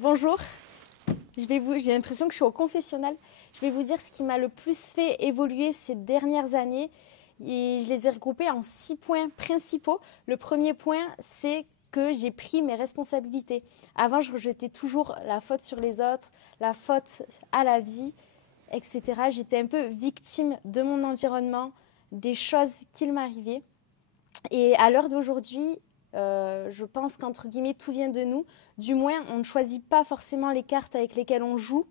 Bonjour, j'ai l'impression que je suis au confessionnal. Je vais vous dire ce qui m'a le plus fait évoluer ces dernières années et je les ai regroupés en 6 points principaux. Le premier point, c'est que j'ai pris mes responsabilités. Avant, je rejetais toujours la faute sur les autres, la faute à la vie, etc. J'étais un peu victime de mon environnement, des choses qui m'arrivaient. Et à l'heure d'aujourd'hui, je pense qu'entre guillemets, tout vient de nous. Du moins, on ne choisit pas forcément les cartes avec lesquelles on joue,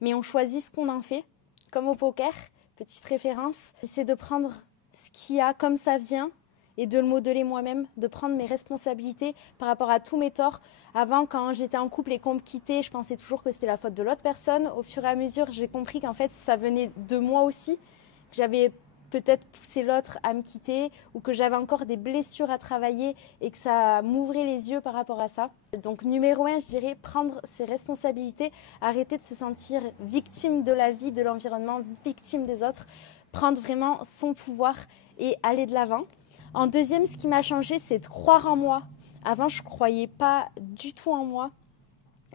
mais on choisit ce qu'on en fait. Comme au poker, petite référence, j'essaie de prendre ce qu'il y a comme ça vient et de le modeler moi-même, de prendre mes responsabilités par rapport à tous mes torts. Avant, quand j'étais en couple et qu'on me quittait, je pensais toujours que c'était la faute de l'autre personne. Au fur et à mesure, j'ai compris qu'en fait, ça venait de moi aussi, que j'avais peut-être poussé l'autre à me quitter ou que j'avais encore des blessures à travailler et que ça m'ouvrait les yeux par rapport à ça. Donc numéro 1, je dirais prendre ses responsabilités, arrêter de se sentir victime de la vie, de l'environnement, victime des autres, prendre vraiment son pouvoir et aller de l'avant. En deuxième, ce qui m'a changé, c'est de croire en moi. Avant, je ne croyais pas du tout en moi.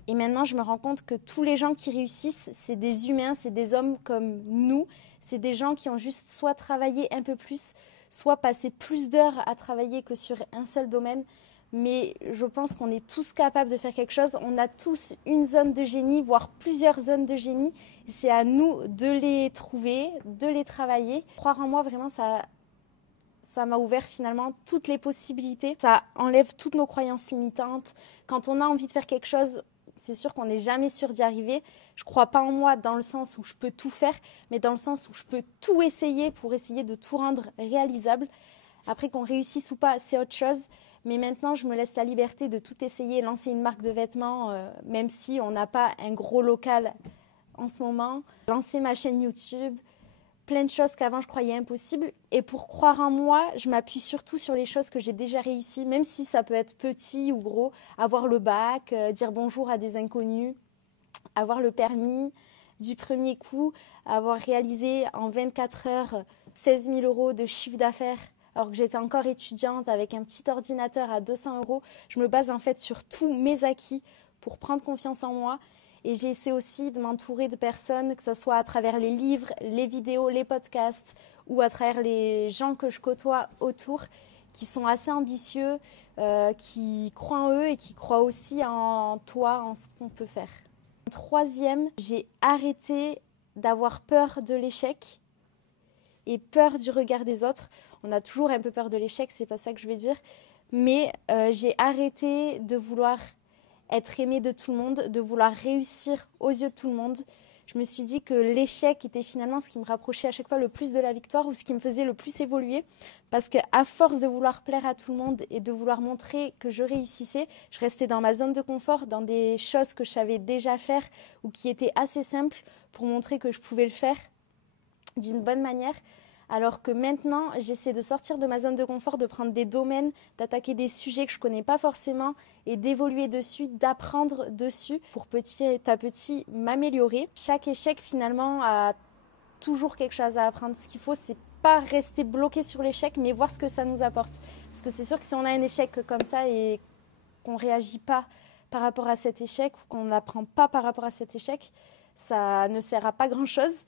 Et maintenant, je me rends compte que tous les gens qui réussissent, c'est des humains, c'est des hommes comme nous. C'est des gens qui ont juste soit travaillé un peu plus, soit passé plus d'heures à travailler que sur un seul domaine. Mais je pense qu'on est tous capables de faire quelque chose. On a tous une zone de génie, voire plusieurs zones de génie. C'est à nous de les trouver, de les travailler. Croire en moi, vraiment, ça m'a ouvert finalement toutes les possibilités. Ça enlève toutes nos croyances limitantes. Quand on a envie de faire quelque chose, c'est sûr qu'on n'est jamais sûr d'y arriver. Je ne crois pas en moi dans le sens où je peux tout faire, mais dans le sens où je peux tout essayer pour essayer de tout rendre réalisable. Après qu'on réussisse ou pas, c'est autre chose. Mais maintenant, je me laisse la liberté de tout essayer, lancer une marque de vêtements, même si on n'a pas un gros local en ce moment, lancer ma chaîne YouTube, plein de choses qu'avant je croyais impossibles. Et pour croire en moi, je m'appuie surtout sur les choses que j'ai déjà réussies, même si ça peut être petit ou gros. Avoir le bac, dire bonjour à des inconnus, avoir le permis du premier coup, avoir réalisé en 24 heures 16 000 euros de chiffre d'affaires alors que j'étais encore étudiante avec un petit ordinateur à 200 euros. Je me base en fait sur tous mes acquis pour prendre confiance en moi. Et j'essaie aussi de m'entourer de personnes, que ce soit à travers les livres, les vidéos, les podcasts ou à travers les gens que je côtoie autour, qui sont assez ambitieux, qui croient en eux et qui croient aussi en toi, en ce qu'on peut faire. Troisième, j'ai arrêté d'avoir peur de l'échec et peur du regard des autres. On a toujours un peu peur de l'échec, c'est pas ça que je veux dire, mais j'ai arrêté de vouloir être aimée de tout le monde, de vouloir réussir aux yeux de tout le monde. Je me suis dit que l'échec était finalement ce qui me rapprochait à chaque fois le plus de la victoire ou ce qui me faisait le plus évoluer. Parce qu'à force de vouloir plaire à tout le monde et de vouloir montrer que je réussissais, je restais dans ma zone de confort, dans des choses que je savais déjà faire ou qui étaient assez simples pour montrer que je pouvais le faire d'une bonne manière. Alors que maintenant, j'essaie de sortir de ma zone de confort, de prendre des domaines, d'attaquer des sujets que je ne connais pas forcément et d'évoluer dessus, d'apprendre dessus pour petit à petit m'améliorer. Chaque échec finalement a toujours quelque chose à apprendre. Ce qu'il faut, c'est pas rester bloqué sur l'échec, mais voir ce que ça nous apporte. Parce que c'est sûr que si on a un échec comme ça et qu'on ne réagit pas par rapport à cet échec ou qu'on n'apprend pas par rapport à cet échec, ça ne sert à pas grand-chose.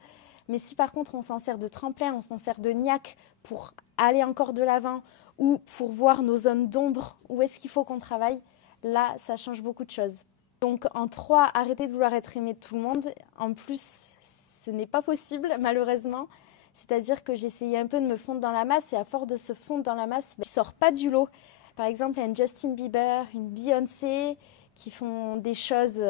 Mais si par contre on s'en sert de tremplin, on s'en sert de niaque pour aller encore de l'avant ou pour voir nos zones d'ombre, où est-ce qu'il faut qu'on travaille, là ça change beaucoup de choses. Donc en 3, arrêter de vouloir être aimé de tout le monde. En plus, ce n'est pas possible malheureusement. C'est-à-dire que j'essayais un peu de me fondre dans la masse et à force de se fondre dans la masse, je ne sors pas du lot. Par exemple, il y a une Justin Bieber, une Beyoncé qui font des choses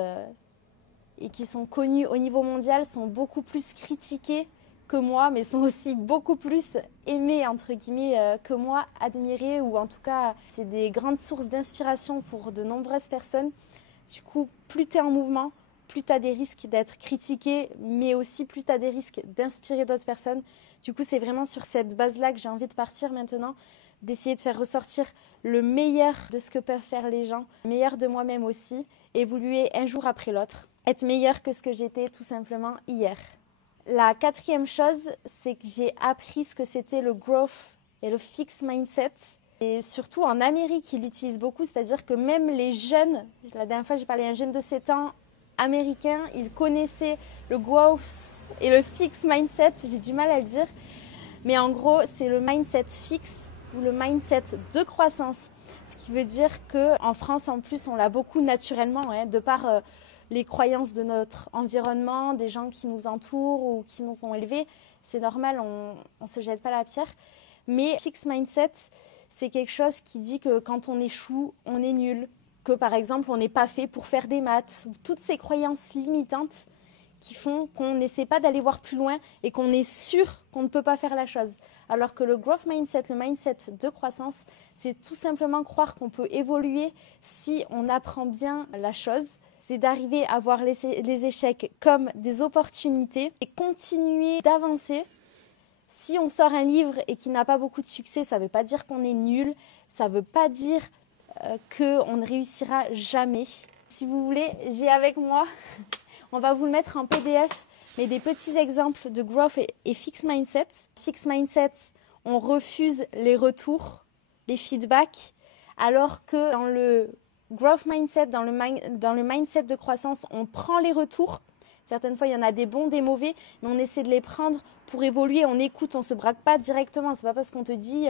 et qui sont connus au niveau mondial, sont beaucoup plus critiqués que moi, mais sont aussi beaucoup plus aimés, entre guillemets, que moi, admirés, ou en tout cas, c'est des grandes sources d'inspiration pour de nombreuses personnes. Du coup, plus tu es en mouvement, plus tu as des risques d'être critiqué, mais aussi plus tu as des risques d'inspirer d'autres personnes. Du coup, c'est vraiment sur cette base-là que j'ai envie de partir maintenant, d'essayer de faire ressortir le meilleur de ce que peuvent faire les gens, le meilleur de moi-même aussi, évoluer un jour après l'autre. Être meilleure que ce que j'étais tout simplement hier. La 4e chose, c'est que j'ai appris ce que c'était le growth et le fixed mindset. Et surtout en Amérique, ils l'utilisent beaucoup, c'est-à-dire que même les jeunes, la dernière fois j'ai parlé à un jeune de 7 ans américain, il connaissait le growth et le fixed mindset, j'ai du mal à le dire, mais en gros c'est le mindset fixe ou le mindset de croissance, ce qui veut dire qu'en France en plus on l'a beaucoup naturellement, de par les croyances de notre environnement, des gens qui nous entourent ou qui nous ont élevés, c'est normal, on ne se jette pas la pierre. Mais fixed mindset, c'est quelque chose qui dit que quand on échoue, on est nul, que par exemple on n'est pas fait pour faire des maths, toutes ces croyances limitantes qui font qu'on n'essaie pas d'aller voir plus loin et qu'on est sûr qu'on ne peut pas faire la chose. Alors que le growth mindset, le mindset de croissance, c'est tout simplement croire qu'on peut évoluer si on apprend bien la chose. C'est d'arriver à voir les échecs comme des opportunités et continuer d'avancer. Si on sort un livre et qu'il n'a pas beaucoup de succès, ça ne veut pas dire qu'on est nul, ça ne veut pas dire qu'on ne réussira jamais. Si vous voulez, j'ai avec moi, on va vous le mettre en PDF, mais des petits exemples de growth et fixed mindset. Fixed mindset, on refuse les retours, les feedbacks, alors que dans le growth mindset, dans le mindset de croissance, on prend les retours. Certaines fois, il y en a des bons, des mauvais, mais on essaie de les prendre pour évoluer. On écoute, on ne se braque pas directement. Ce n'est pas parce qu'on te dit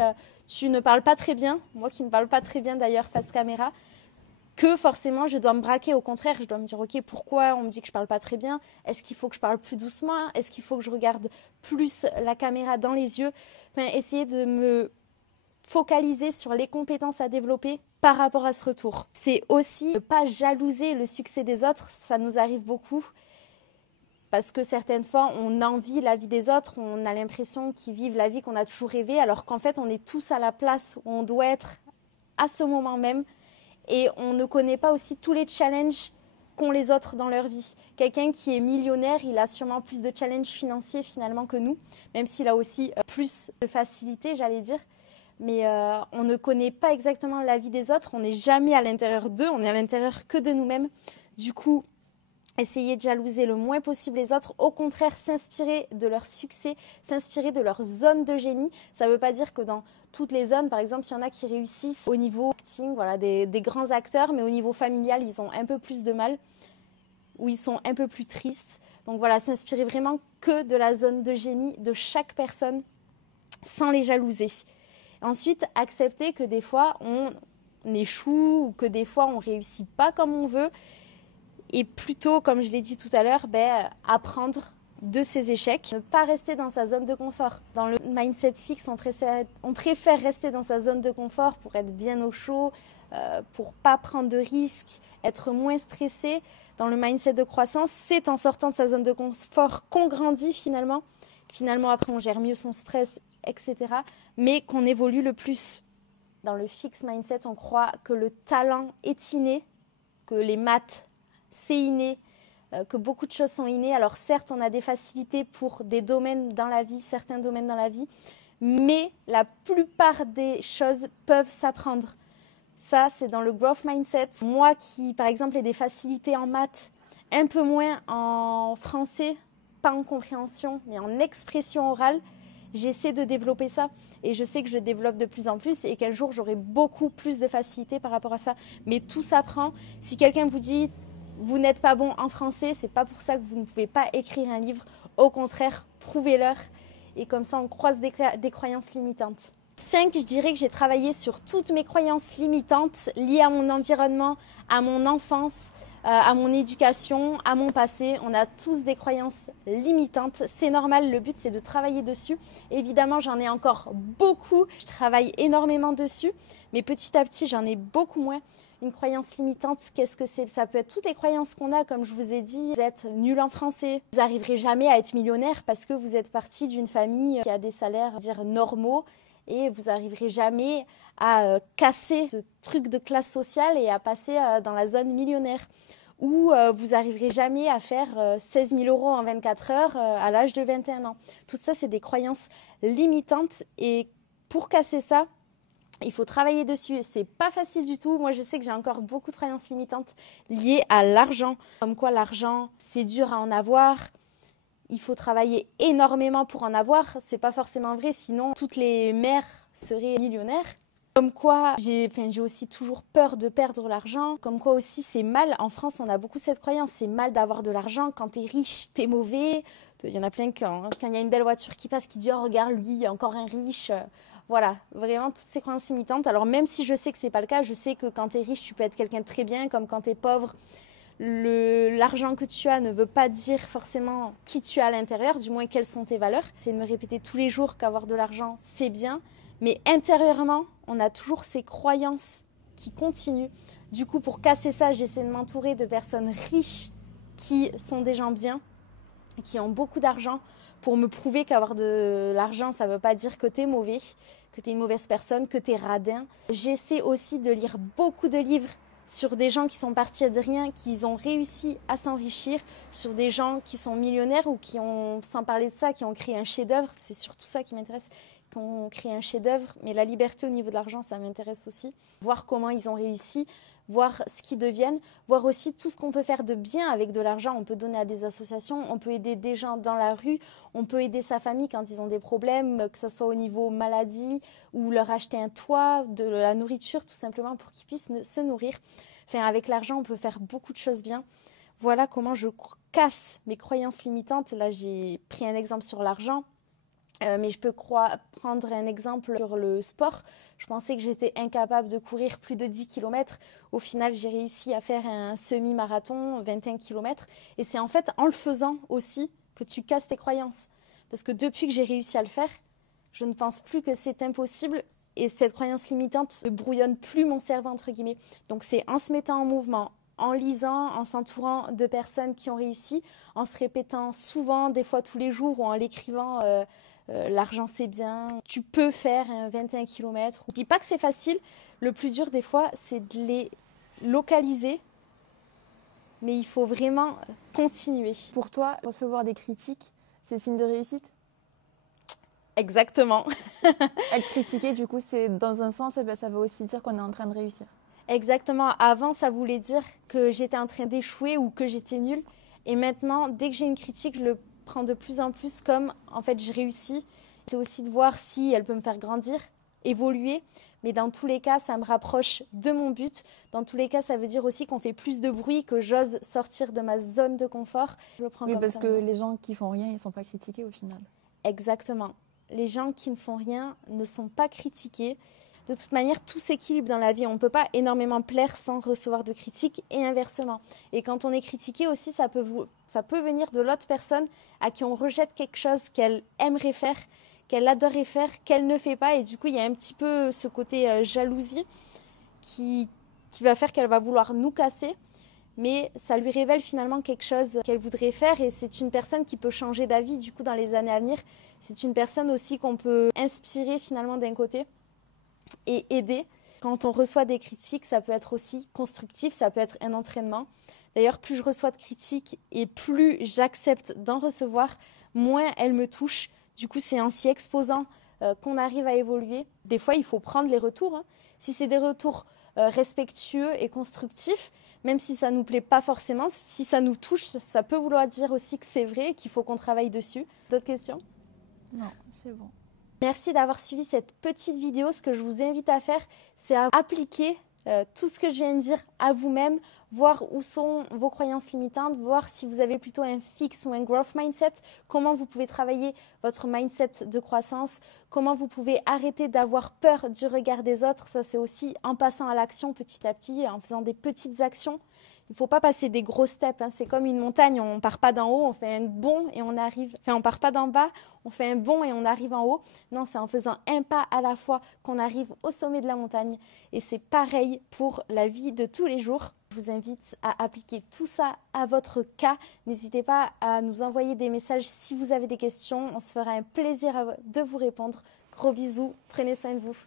tu ne parles pas très bien, moi qui ne parle pas très bien d'ailleurs face caméra, que forcément je dois me braquer. Au contraire, je dois me dire ok, pourquoi on me dit que je ne parle pas très bien? Est-ce qu'il faut que je parle plus doucement? Est-ce qu'il faut que je regarde plus la caméra dans les yeux? Essayer de me focaliser sur les compétences à développer par rapport à ce retour. C'est aussi ne pas jalouser le succès des autres, ça nous arrive beaucoup. Parce que certaines fois, on envie la vie des autres, on a l'impression qu'ils vivent la vie qu'on a toujours rêvée, alors qu'en fait, on est tous à la place où on doit être à ce moment même. Et on ne connaît pas aussi tous les challenges qu'ont les autres dans leur vie. Quelqu'un qui est millionnaire, il a sûrement plus de challenges financiers finalement que nous, même s'il a aussi plus de facilité, j'allais dire. Mais on ne connaît pas exactement la vie des autres, on n'est jamais à l'intérieur d'eux, on est à l'intérieur que de nous-mêmes. Du coup, essayer de jalouser le moins possible les autres, au contraire s'inspirer de leur succès, s'inspirer de leur zone de génie. Ça ne veut pas dire que dans toutes les zones, par exemple, il y en a qui réussissent au niveau acting, voilà, des grands acteurs, mais au niveau familial, ils ont un peu plus de mal, ou ils sont un peu plus tristes. Donc voilà, s'inspirer vraiment que de la zone de génie de chaque personne, sans les jalouser. Ensuite, accepter que des fois, on échoue, ou que des fois, on ne réussit pas comme on veut, et plutôt, comme je l'ai dit tout à l'heure, apprendre de ses échecs. Ne pas rester dans sa zone de confort. Dans le mindset fixe, on préfère rester dans sa zone de confort pour être bien au chaud, pour ne pas prendre de risques, être moins stressé. Dans le mindset de croissance, c'est en sortant de sa zone de confort qu'on grandit finalement. Finalement, après, on gère mieux son stress, etc. Mais qu'on évolue le plus. Dans le fixed mindset, on croit que le talent est inné, que les maths, c'est inné, que beaucoup de choses sont innées. Alors certes, on a des facilités pour des domaines dans la vie, certains domaines dans la vie, mais la plupart des choses peuvent s'apprendre. Ça, c'est dans le growth mindset. Moi qui, par exemple, ai des facilités en maths, un peu moins en français, pas en compréhension, mais en expression orale, j'essaie de développer ça et je sais que je développe de plus en plus et qu'un jour, j'aurai beaucoup plus de facilité par rapport à ça. Mais tout s'apprend. Si quelqu'un vous dit vous n'êtes pas bon en français, c'est pas pour ça que vous ne pouvez pas écrire un livre. Au contraire, prouvez-leur. Et comme ça, on croise des croyances limitantes. 5, je dirais que j'ai travaillé sur toutes mes croyances limitantes liées à mon environnement, à mon enfance, à mon éducation, à mon passé. On a tous des croyances limitantes. C'est normal, le but c'est de travailler dessus. Évidemment, j'en ai encore beaucoup. Je travaille énormément dessus, mais petit à petit, j'en ai beaucoup moins. Une croyance limitante, qu'est-ce que c'est? Ça peut être toutes les croyances qu'on a, comme je vous ai dit. Vous êtes nul en français, vous n'arriverez jamais à être millionnaire parce que vous êtes parti d'une famille qui a des salaires, normaux, et vous n'arriverez jamais à casser ce truc de classe sociale et à passer dans la zone millionnaire. Ou vous n'arriverez jamais à faire 16 000 € en 24 heures à l'âge de 21 ans. Tout ça, c'est des croyances limitantes et pour casser ça, il faut travailler dessus et c'est pas facile du tout. Moi, je sais que j'ai encore beaucoup de croyances limitantes liées à l'argent. Comme quoi, l'argent, c'est dur à en avoir. Il faut travailler énormément pour en avoir. C'est pas forcément vrai, sinon toutes les mères seraient millionnaires. Comme quoi, j'ai aussi toujours peur de perdre l'argent. Comme quoi aussi, c'est mal. En France, on a beaucoup cette croyance. C'est mal d'avoir de l'argent. Quand t'es riche, t'es mauvais. Il y en a plein quand il y a une belle voiture qui passe, qui dit « Oh, regarde, lui, il y a encore un riche. » Voilà, vraiment toutes ces croyances limitantes. Alors même si je sais que c'est pas le cas, je sais que quand t'es riche, tu peux être quelqu'un de très bien. Comme quand t'es pauvre, l'argent que tu as ne veut pas dire forcément qui tu as à l'intérieur, du moins quelles sont tes valeurs. C'est de me répéter tous les jours qu'avoir de l'argent, c'est bien. Mais intérieurement, on a toujours ces croyances qui continuent. Du coup, pour casser ça, j'essaie de m'entourer de personnes riches qui sont des gens bien, qui ont beaucoup d'argent, pour me prouver qu'avoir de l'argent, ça ne veut pas dire que tu es mauvais, que tu es une mauvaise personne, que tu es radin. J'essaie aussi de lire beaucoup de livres sur des gens qui sont partis de rien, qui ont réussi à s'enrichir, sur des gens qui sont millionnaires ou qui ont, sans parler de ça, qui ont créé un chef-d'œuvre. C'est surtout ça qui m'intéresse, qui ont créé un chef-d'œuvre. Mais la liberté au niveau de l'argent, ça m'intéresse aussi. Voir comment ils ont réussi, voir ce qu'ils deviennent, voir aussi tout ce qu'on peut faire de bien avec de l'argent. On peut donner à des associations, on peut aider des gens dans la rue, on peut aider sa famille quand ils ont des problèmes, que ce soit au niveau maladie ou leur acheter un toit, de la nourriture tout simplement pour qu'ils puissent se nourrir. Enfin, avec l'argent, on peut faire beaucoup de choses bien. Voilà comment je casse mes croyances limitantes. Là, j'ai pris un exemple sur l'argent. Mais je peux prendre un exemple sur le sport. Je pensais que j'étais incapable de courir plus de 10 km. Au final, j'ai réussi à faire un semi-marathon, 21 km. Et c'est en fait en le faisant aussi que tu casses tes croyances. Parce que depuis que j'ai réussi à le faire, je ne pense plus que c'est impossible. Et cette croyance limitante ne brouillonne plus mon cerveau, entre guillemets. Donc c'est en se mettant en mouvement, en lisant, en s'entourant de personnes qui ont réussi, en se répétant souvent, des fois tous les jours, ou en l'écrivant... l'argent c'est bien, tu peux faire un 21 km. Je ne dis pas que c'est facile, le plus dur des fois c'est de les localiser, mais il faut vraiment continuer. Pour toi, recevoir des critiques, c'est signe de réussite ? Exactement. Être critiqué, du coup, c'est dans un sens, eh bien, ça veut aussi dire qu'on est en train de réussir. Exactement. Avant, ça voulait dire que j'étais en train d'échouer ou que j'étais nulle. Et maintenant, dès que j'ai une critique, je le prends de plus en plus comme, en fait, je réussis. C'est aussi de voir si elle peut me faire grandir, évoluer. Mais dans tous les cas, ça me rapproche de mon but. Dans tous les cas, ça veut dire aussi qu'on fait plus de bruit, que j'ose sortir de ma zone de confort. Je le prends oui, comme parce ça, que les gens qui font rien, ils ne sont pas critiqués au final. Exactement. Les gens qui ne font rien ne sont pas critiqués. De toute manière, tout s'équilibre dans la vie. On ne peut pas énormément plaire sans recevoir de critiques et inversement. Et quand on est critiqué aussi, ça peut venir de l'autre personne à qui on rejette quelque chose qu'elle aimerait faire, qu'elle adorerait faire, qu'elle ne fait pas. Et du coup, il y a un petit peu ce côté jalousie qui va faire qu'elle va vouloir nous casser. Mais ça lui révèle finalement quelque chose qu'elle voudrait faire. Et c'est une personne qui peut changer d'avis du coup dans les années à venir. C'est une personne aussi qu'on peut inspirer finalement d'un côté et aider. Quand on reçoit des critiques, ça peut être aussi constructif, ça peut être un entraînement. D'ailleurs, plus je reçois de critiques et plus j'accepte d'en recevoir, moins elles me touchent. Du coup, c'est en s'y exposant qu'on arrive à évoluer. Des fois, il faut prendre les retours. Si c'est des retours respectueux et constructifs, même si ça ne nous plaît pas forcément, si ça nous touche, ça peut vouloir dire aussi que c'est vrai, qu'il faut qu'on travaille dessus. D'autres questions ? Non, c'est bon. Merci d'avoir suivi cette petite vidéo. Ce que je vous invite à faire, c'est à appliquer tout ce que je viens de dire à vous-même, voir où sont vos croyances limitantes, voir si vous avez plutôt un fixe ou un growth mindset, comment vous pouvez travailler votre mindset de croissance, comment vous pouvez arrêter d'avoir peur du regard des autres. Ça, c'est aussi en passant à l'action petit à petit, en faisant des petites actions. Il ne faut pas passer des gros steps, c'est comme une montagne, on ne part pas d'en haut, on fait un bond et on arrive, on ne part pas d'en bas, on fait un bond et on arrive en haut. Non, c'est en faisant un pas à la fois qu'on arrive au sommet de la montagne. Et c'est pareil pour la vie de tous les jours. Je vous invite à appliquer tout ça à votre cas. N'hésitez pas à nous envoyer des messages si vous avez des questions. On se fera un plaisir de vous répondre. Gros bisous, prenez soin de vous.